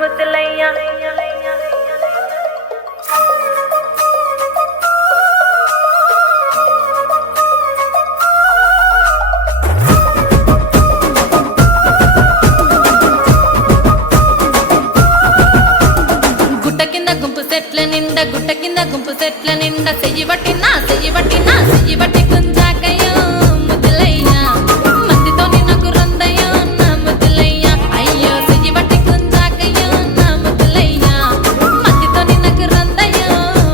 ముద్దులయ్యా గుట్ట కింద గుంపు సెట్ల నిండా గుట్ట కింద గుంపు సెట్ల నిండా చెయ్యి పట్టినా కుంజాకయ్యో ముద్దులయ్యా మందితో నాకు రొందయ్యో నా ముద్దులయ్యా అయ్యో చెయ్యి పట్టి కుంజాకయ్యో నా ముద్దులయ్యా మందితో నాకు రొందయ్యో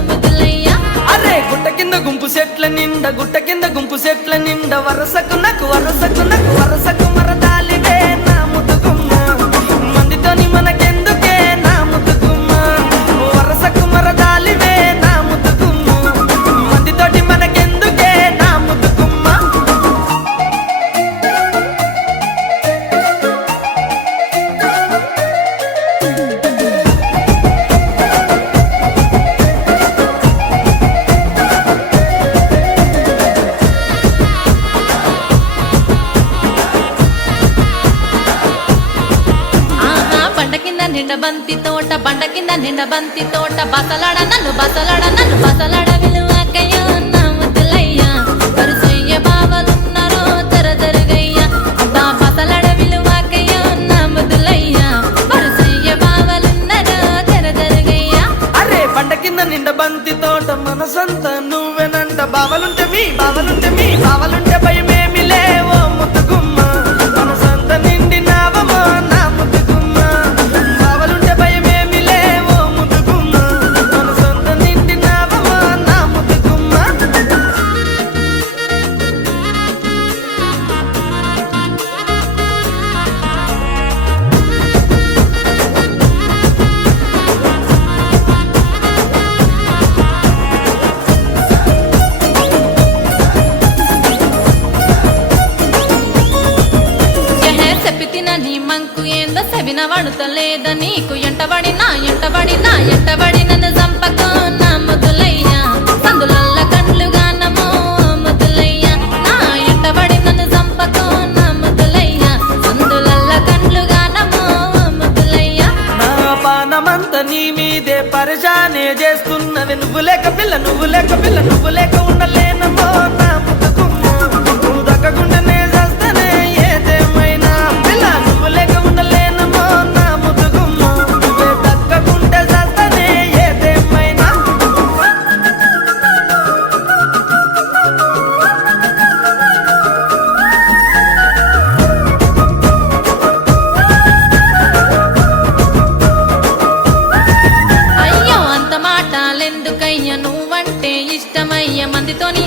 ముద్దులయ్యా. అరే గుట్ట కింద గుంపు సెట్ల నిండా వరసకు మరదాలివే నా ముద్దుగుమ్మ మందితోని మనకెందుకే నా ముద్దుగుమ్మ వరసకు మరదాలివే నా ముద్దుగుమ్మ మందితోటి మనకెందుకే నా ముద్దుగుమ్మ. బండ కింద నిండ బంతి తోట బసలాడ బసలాడ విలువకయ్యో నా ముద్దులయ్యా వరుసయ్య బావలున్నారో జరగయ్యా అబ్బా బసలాడ విలువకయ్యో నా ముద్దులయ్యా వరుసయ్య బావలున్నారో జరగయ్యా. అరే బండ కింద నిండ బంతి తోట మనసంతా నువ్వెనంట బావలుంటే భయమేమి లేవో ముద్దుగుమ్మ మనసంతా నిండినావమో నా ముద్దుగుమ్మ బావలుంటే భయమేమి లేవో ముద్దుగుమ్మ మనసంతా నిండినావమో నా ముద్దుగుమ్మ. చెప్పిన నీ మంకు ఏందో సెవిన వడుతలేద నీకు ఎంటబడి నన్ను చంపకో నా ముద్దులయ్యా సందులల్ల కండ్లుగా నమో ముద్దులయ్యా నా ఎంటబడి నన్ను చంపకో నా ముద్దులయ్యా సందులల్ల కండ్లుగా నమో ముద్దులయ్యా. నా పానమంత నీ మీదే పరిశానే చేస్తున్నది నువ్వు లేక ఉండలేనమో నా ముద్దుగుమ్మ నువ్వు దక్కకుండానే చేస్తేనే ఏదేమైనా పిల్ల నువ్వు లేక ఉండలేనమో నా ముద్దుగుమ్మ నువ్వే దక్కకుంటే చేస్తేనే ఏదేమైనా. అయ్యో అంత మాటలెందుకయ్య నువ్వంటే ఇష్టమయ్య మందితోని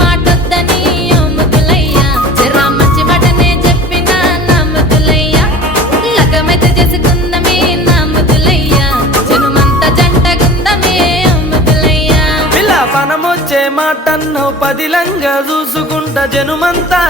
మాటొద్దని ఓ ముద్దులయ్యా జరా మంచి మాటనే చెప్పినా నా ముద్దులయ్యా లగమైతే చేసుకుందమే నా ముద్దులయ్యా జనుమంతా జంటగుందమే ఓ ముద్దులయ్యా. పిల్ల పనమొచ్చే మాటన్నో పదిలంగా చూసుకుంటా జనుమంతా